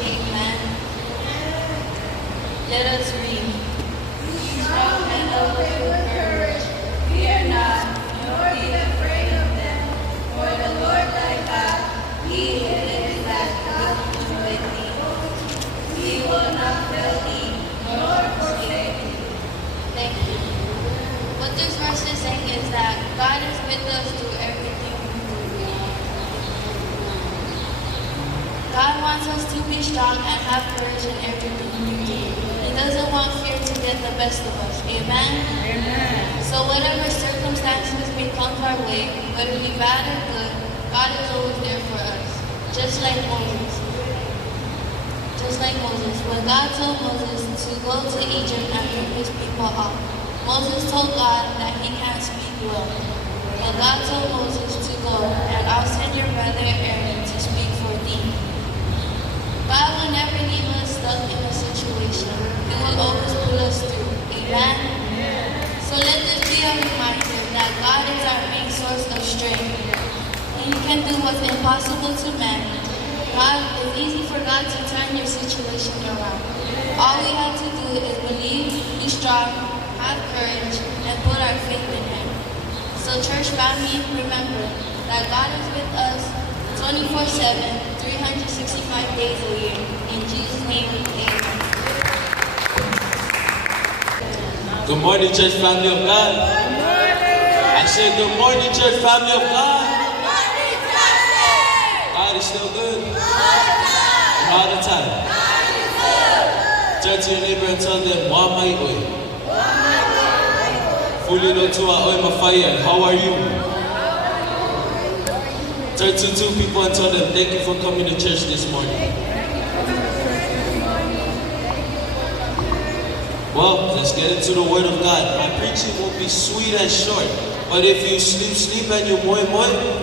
say amen. Let us read. Be strong and of good courage. Fear not, nor be afraid of them. For the Lord thy God, he it is that doth be with thee. He will not fail thee, nor forsake thee. Thank you. What this verse is saying is that God is with us through everything. God wants us to be strong and have courage in everything we do. He doesn't want fear to get the best of us. Amen? Amen. So whatever circumstances may come our way, whether it be bad or good, God is always there for us. Just like Moses. When God told Moses to go to Egypt and bring his people up, Moses told God that he can't speak well. But God told Moses to go, and I'll send your brother Aaron to speak for thee. God will never leave us stuck in a situation. He will always pull us through. Amen? So let this be a reminder that God is our main source of strength. He can do what's impossible to man. It's easy for God to turn your situation around. All we have to do is believe, be strong, have courage, and put our faith in Him. So church family, remember that God is with us 24/7, 365 days a year. In Jesus' name, amen. Good morning, church family of God. Good morning. I said good morning, church family of God. Good morning, Pastor. God is still good. All All the time. the time. God is good. Turn to your neighbor and tell them, Wamai oi. Wamai. Fully tua oi mafaya. How are you? Turn to two people and tell them, thank you for coming to church this morning. Well, let's get into the Word of God. My preaching will be sweet and short. But if you sleep and you moi,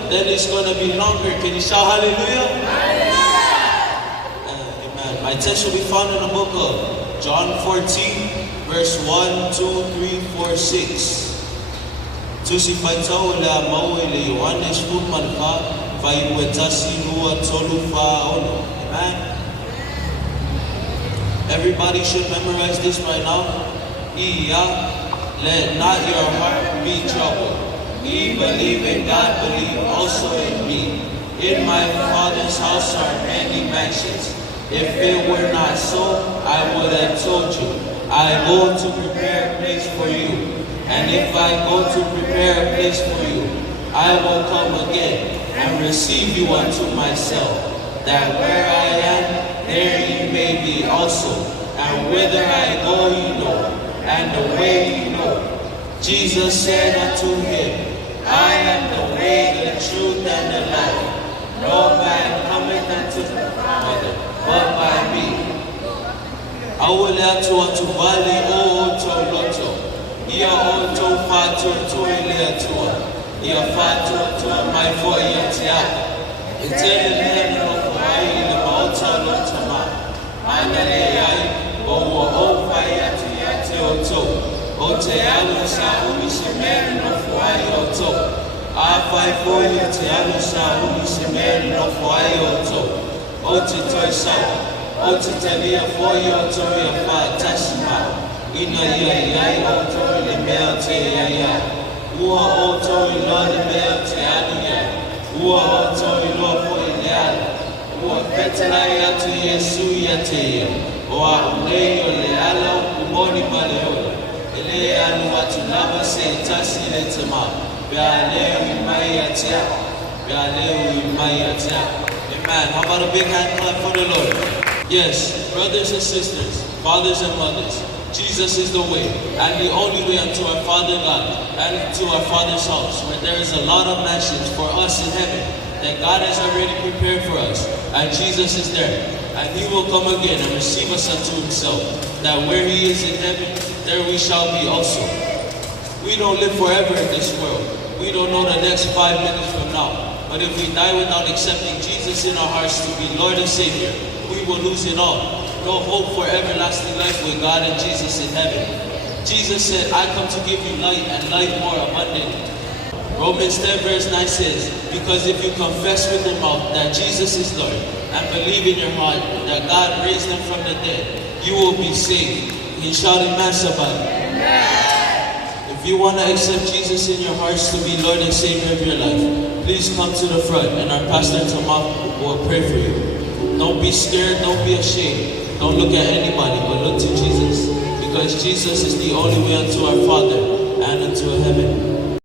then it's going to be longer. Can you shout hallelujah? Amen. My text will be found in the book of John 14, verse 1, 2, 3, 4, 6. Tusi faitau le amau le Yohanes Fulman fa faiwetasi lua tolu fa ono. Amen. Everybody should memorize this right now. Let not your heart be troubled. Ye believe in God, believe also in me. In my Father's house are many mansions. If it were not so, I would have told you. I go to prepare a place for you. And if I go to prepare a place for you, I will come again and receive you unto myself, that where I am, there ye may be also, and whither I go you know, and the way you know. Jesus said unto him, I am the way, the truth, and the life. No man cometh unto the Father, but by me. Awole to valley o to loto, ia o to fatu to ile atua, ia fatu to my for ia tia. Eternal heaven of my in the altar loto ma. Anale ai o fire to yati o to. O te alu sa uni se meri no fuai o to. A fai for ia te alu sa uni se meri no fuai o to. O te toi sa. O te talia for ia to ia fa tasima. Ina ia ia o to le mea te ia ia. Ua o to i lo le mea te anu ia. Ua o to i lo po i le ala. Ua petela ia tu Yesu ia te ia. O a ulei o le ala o kumoni ma le ola. Ele anu atu lava se tasi le te ma. Bea leo i mai a tia. Bea leo i mai a tia. Amen. How about a big hand clap for the Lord? Yes, brothers and sisters, fathers and mothers, Jesus is the way and the only way unto our Father God and to our Father's house, where there is a lot of mansions for us in heaven that God has already prepared for us, and Jesus is there, and He will come again and receive us unto Himself, that where He is in heaven, there we shall be also. We don't live forever in this world. We don't know the next 5 minutes from now, but if we die without accepting Jesus in our hearts to be Lord and Savior, we will lose it all. No hope for everlasting life with God and Jesus in heaven. Jesus said, I come to give you light and life more abundantly. Romans 10 verse 9 says, because if you confess with your mouth that Jesus is Lord and believe in your heart that God raised him from the dead, you will be saved. You shout amen, somebody. If you want to accept Jesus in your hearts to be Lord and Savior of your life, please come to the front and our Pastor Tomas will pray for you. Don't be scared, don't be ashamed. Don't look at anybody, but look to Jesus. Because Jesus is the only way unto our Father and unto heaven.